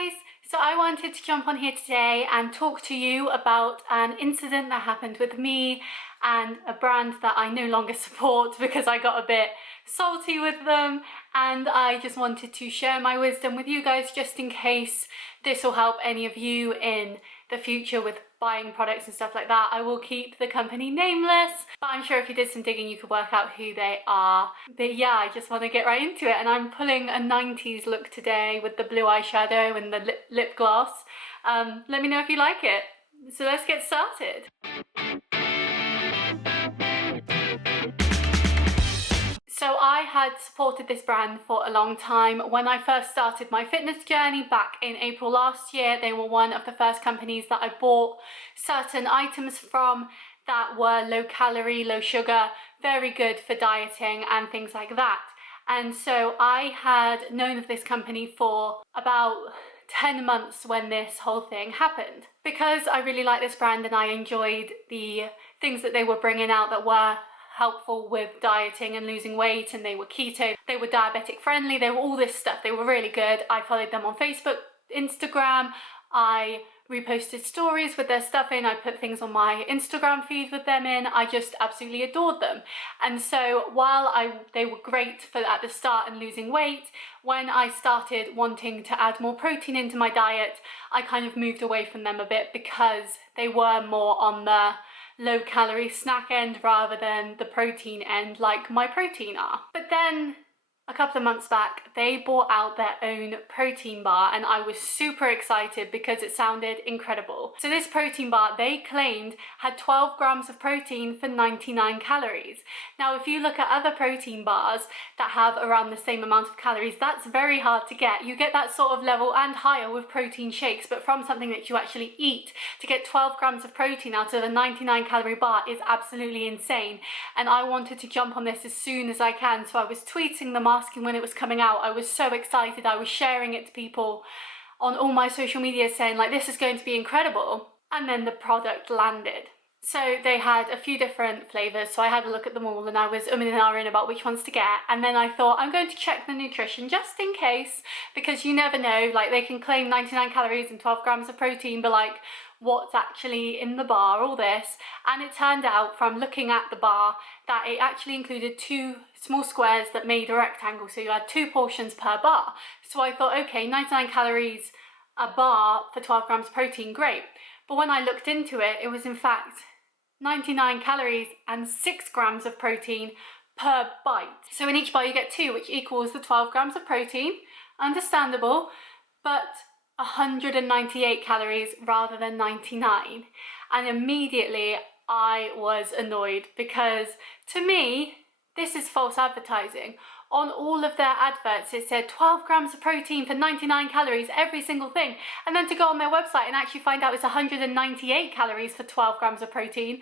guys! So I wanted to jump on here today and talk to you about an incident that happened with me and a brand that I no longer support because I got a bit salty with them, and I just wanted to share my wisdom with you guys just in case this will help any of you in the future with buying products and stuff like that. I will keep the company nameless, but I'm sure if you did some digging you could work out who they are. But yeah, I just want to get right into it, and I'm pulling a 90s look today with the blue eyeshadow and the lip gloss. Let me know if you like it. So let's get started. So I had supported this brand for a long time. When I first started my fitness journey back in April last year, they were one of the first companies that I bought certain items from that were low calorie, low sugar, very good for dieting and things like that. And so I had known of this company for about 10 months when this whole thing happened. Because I really like this brand and I enjoyed the things that they were bringing out that were helpful with dieting and losing weight, and they were keto, they were diabetic friendly, they were all this stuff, they were really good. I followed them on Facebook, Instagram, I reposted stories with their stuff in, I put things on my Instagram feed with them in. I just absolutely adored them. And so while they were great for at the start and losing weight, when I started wanting to add more protein into my diet, I kind of moved away from them a bit because they were more on the low calorie snack end rather than the protein end like my protein are. But then a couple of months back they bought out their own protein bar and I was super excited because it sounded incredible. So this protein bar they claimed had 12 grams of protein for 99 calories. Now if you look at other protein bars that have around the same amount of calories, that's very hard to get. You get that sort of level and higher with protein shakes, but from something that you actually eat, to get 12 grams of protein out of a 99 calorie bar is absolutely insane. And I wanted to jump on this as soon as I can, so I was tweeting them asking when it was coming out. I was so excited. I was sharing it to people on all my social media saying like, this is going to be incredible. And then the product landed. So they had a few different flavors, so I had a look at them all and I was umming and ahhing about which ones to get. And then I thought I'm going to check the nutrition just in case, because you never know, like they can claim 99 calories and 12 grams of protein, but like what's actually in the bar, all this. And it turned out from looking at the bar that it actually included two small squares that made a rectangle, so you had 2 portions per bar. So I thought, okay, 99 calories a bar for 12 grams of protein, great. But when I looked into it, it was in fact 99 calories and 6 grams of protein per bite. So in each bar you get 2, which equals the 12 grams of protein, understandable, but 198 calories rather than 99. And immediately I was annoyed because to me, this is false advertising. On all of their adverts it said 12 grams of protein for 99 calories, every single thing. And then to go on their website and actually find out it's 198 calories for 12 grams of protein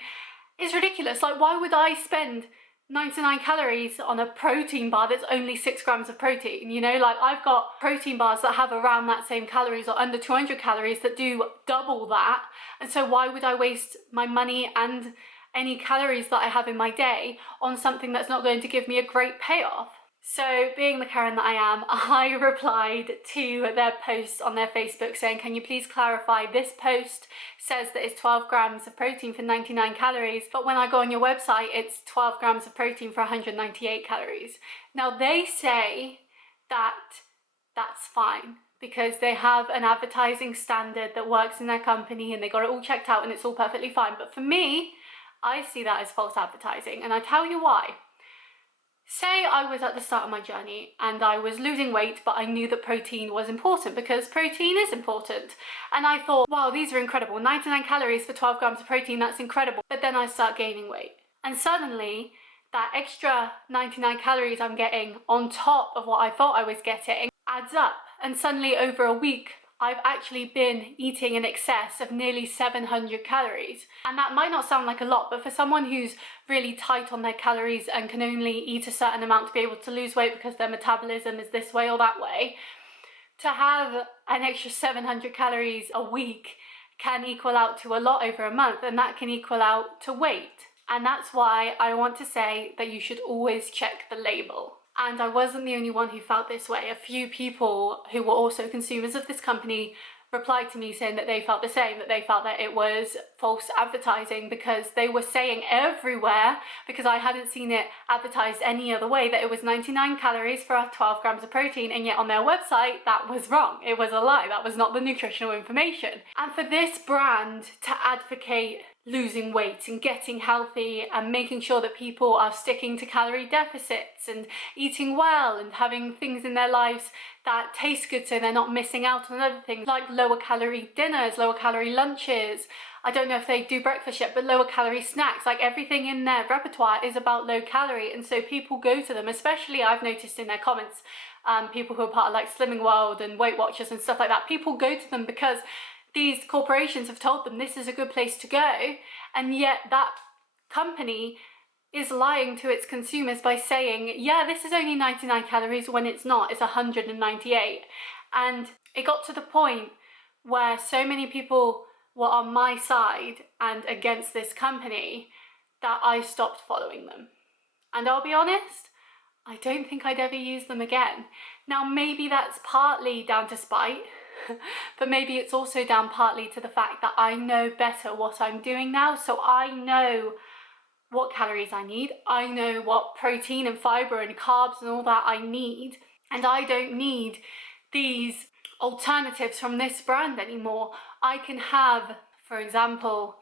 is ridiculous. Like, why would I spend 99 calories on a protein bar that's only 6 grams of protein? You know, like I've got protein bars that have around that same calories or under 200 calories that do double that. And so why would I waste my money and any calories that I have in my day on something that's not going to give me a great payoff? So being the Karen that I am, I replied to their post on their Facebook saying, can you please clarify, this post says that it's 12 grams of protein for 99 calories, but when I go on your website it's 12 grams of protein for 198 calories. Now they say that that's fine because they have an advertising standard that works in their company and they got it all checked out and it's all perfectly fine. But for me, I see that as false advertising, and I tell you why. Say I was at the start of my journey and I was losing weight, but I knew that protein was important because protein is important. And I thought, wow, these are incredible. 99 calories for 12 grams of protein, that's incredible. But then I start gaining weight. And suddenly that extra 99 calories I'm getting on top of what I thought I was getting adds up. And suddenly over a week, I've actually been eating in excess of nearly 700 calories. And that might not sound like a lot, but for someone who's really tight on their calories and can only eat a certain amount to be able to lose weight because their metabolism is this way or that way, to have an extra 700 calories a week can equal out to a lot over a month, and that can equal out to weight. And that's why I want to say that you should always check the label. And I wasn't the only one who felt this way. A few people who were also consumers of this company replied to me saying that they felt the same, that they felt that it was false advertising, because they were saying everywhere, because I hadn't seen it advertised any other way, that it was 99 calories for 12 grams of protein, and yet on their website that was wrong. It was a lie. That was not the nutritional information. And for this brand to advocate losing weight and getting healthy and making sure that people are sticking to calorie deficits and eating well and having things in their lives that taste good so they're not missing out on other things like lower calorie dinners, lower calorie lunches. I don't know if they do breakfast yet, but lower calorie snacks, like everything in their repertoire is about low calorie. And so people go to them, especially I've noticed in their comments, people who are part of like Slimming World and Weight Watchers and stuff like that, people go to them because these corporations have told them this is a good place to go, and yet that company is lying to its consumers by saying, yeah, this is only 99 calories when it's not, it's 198. And it got to the point where so many people were on my side and against this company that I stopped following them. And I'll be honest, I don't think I'd ever use them again. Now, maybe that's partly down to spite, but maybe it's also down partly to the fact that I know better what I'm doing now. So I know what calories I need. I know what protein and fiber and carbs and all that I need. And I don't need these alternatives from this brand anymore. I can have, for example,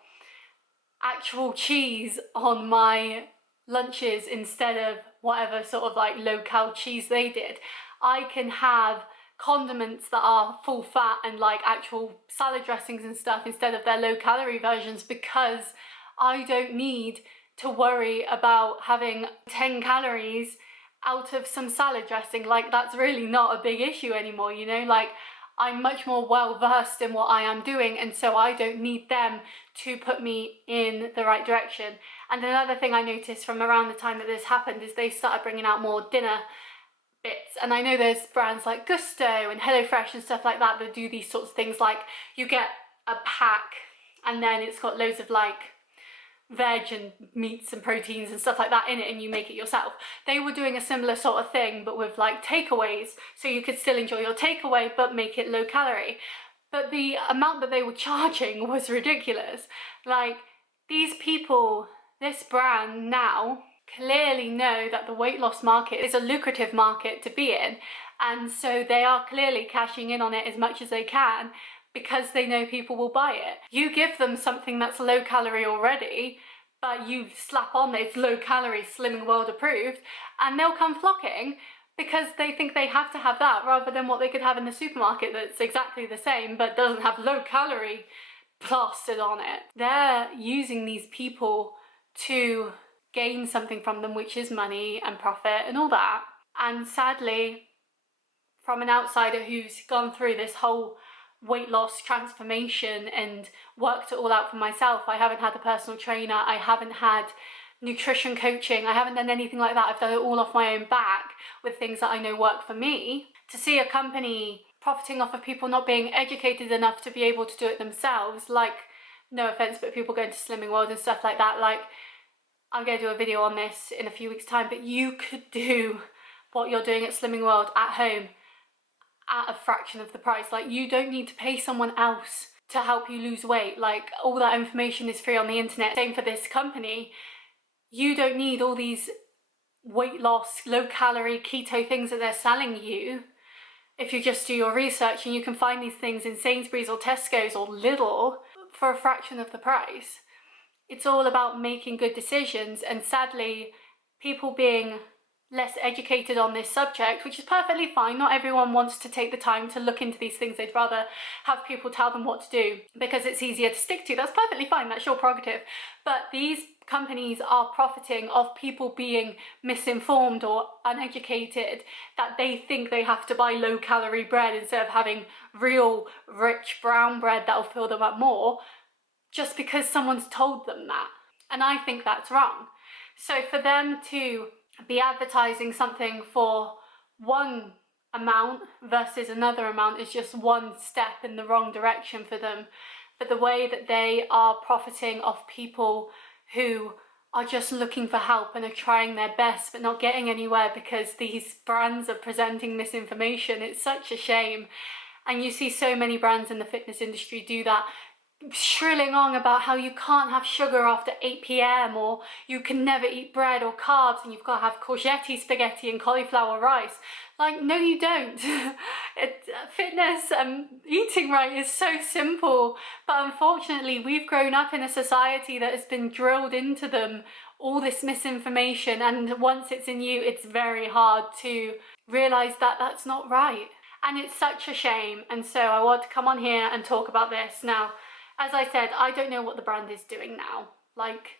actual cheese on my lunches instead of whatever sort of like low-cal cheese they did. I can have condiments that are full fat and like actual salad dressings and stuff instead of their low-calorie versions, because I don't need to worry about having 10 calories out of some salad dressing. Like, that's really not a big issue anymore, you know? Like, I'm much more well versed in what I am doing, and so I don't need them to put me in the right direction. And another thing I noticed from around the time that this happened is they started bringing out more dinner bits. And I know there's brands like Gusto and HelloFresh and stuff like that that do these sorts of things, like you get a pack and then it's got loads of like veg and meats and proteins and stuff like that in it, and you make it yourself. They were doing a similar sort of thing, but with like takeaways, so you could still enjoy your takeaway but make it low calorie. But the amount that they were charging was ridiculous. Like, these people, this brand now clearly know that the weight loss market is a lucrative market to be in, and so they are clearly cashing in on it as much as they can, because they know people will buy it. You give them something that's low calorie already, but you slap on it's low calorie, Slimming World approved, and they'll come flocking because they think they have to have that rather than what they could have in the supermarket that's exactly the same but doesn't have low calorie plastered on it. They're using these people to gain something from them, which is money and profit and all that. And sadly, from an outsider who's gone through this whole weight loss transformation and worked it all out for myself, I haven't had a personal trainer, I haven't had nutrition coaching, I haven't done anything like that. I've done it all off my own back with things that I know work for me. To see a company profiting off of people not being educated enough to be able to do it themselves, like, no offense, but people going to Slimming World and stuff like that, like, I'm going to do a video on this in a few weeks' time, but you could do what you're doing at Slimming World at home at a fraction of the price. Like, you don't need to pay someone else to help you lose weight. Like, all that information is free on the internet. Same for this company. You don't need all these weight loss, low calorie, keto things that they're selling you. If you just do your research, and you can find these things in Sainsbury's or Tesco's or Lidl for a fraction of the price. It's all about making good decisions, and sadly, people being less educated on this subject, which is perfectly fine. Not everyone wants to take the time to look into these things. They'd rather have people tell them what to do because it's easier to stick to. That's perfectly fine, that's your prerogative. But these companies are profiting off people being misinformed or uneducated, that they think they have to buy low calorie bread instead of having real rich brown bread that'll fill them up more, just because someone's told them that. And I think that's wrong. So for them to be advertising something for one amount versus another amount is just one step in the wrong direction for them. But the way that they are profiting off people who are just looking for help and are trying their best but not getting anywhere because these brands are presenting misinformation. It's such a shame. And you see so many brands in the fitness industry do that, shrilling on about how you can't have sugar after 8 p.m. or you can never eat bread or carbs and you've got to have courgette spaghetti and cauliflower rice. Like, no you don't. Fitness and eating right is so simple, but unfortunately we've grown up in a society that has been drilled into them all this misinformation, and once it's in you, it's very hard to realise that that's not right. And it's such a shame, and so I want to come on here and talk about this. Now, as I said, I don't know what the brand is doing now. Like,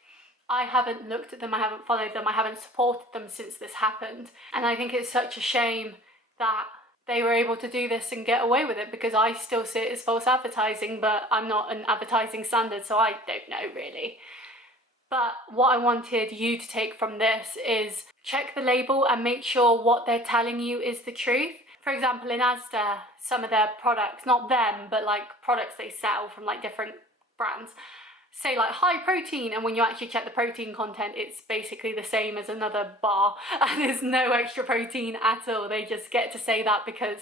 I haven't looked at them, I haven't followed them, I haven't supported them since this happened. And I think it's such a shame that they were able to do this and get away with it, because I still see it as false advertising, but I'm not an advertising standard, so I don't know really. But what I wanted you to take from this is check the label and make sure what they're telling you is the truth. For example, in Asda, some of their products, not them, but like products they sell from like different brands, say like high protein, and when you actually check the protein content, it's basically the same as another bar and there's no extra protein at all. They just get to say that because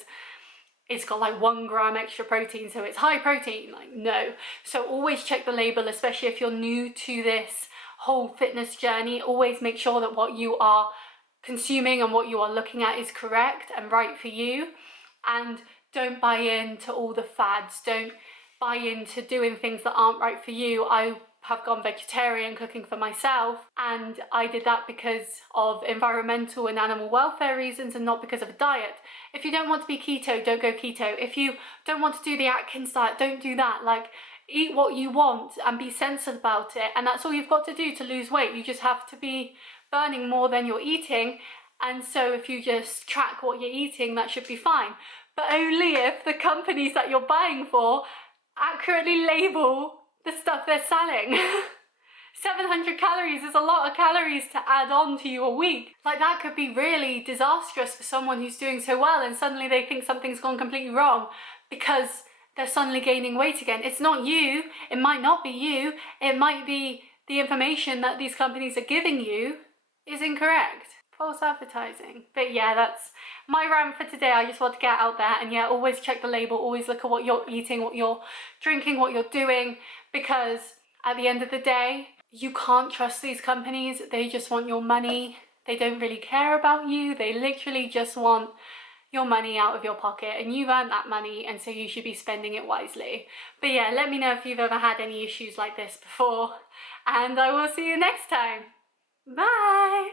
it's got like 1 gram extra protein, so it's high protein. Like, no. So always check the label, especially if you're new to this whole fitness journey. Always make sure that what you are consuming and what you are looking at is correct and right for you, and don't buy into all the fads. Don't buy into doing things that aren't right for you. I have gone vegetarian cooking for myself, and I did that because of environmental and animal welfare reasons and not because of a diet. If you don't want to be keto, don't go keto. If you don't want to do the Atkins diet, don't do that. Like, eat what you want and be sensible about it, and that's all you've got to do to lose weight. You just have to be burning more than you're eating, and so if you just track what you're eating, that should be fine. But only if the companies that you're buying for accurately label the stuff they're selling. 700 calories is a lot of calories to add on to your week. Like, that could be really disastrous for someone who's doing so well and suddenly they think something's gone completely wrong because they're suddenly gaining weight again. It's not you, it might not be you, it might be the information that these companies are giving you is incorrect. False advertising. But yeah, that's my rant for today. I just want to get out there, and yeah, always check the label, always look at what you're eating, what you're drinking, what you're doing, because at the end of the day, you can't trust these companies. They just want your money. They don't really care about you. They literally just want your money out of your pocket, and you've earned that money, and so you should be spending it wisely. But yeah, let me know if you've ever had any issues like this before, and I will see you next time. Bye!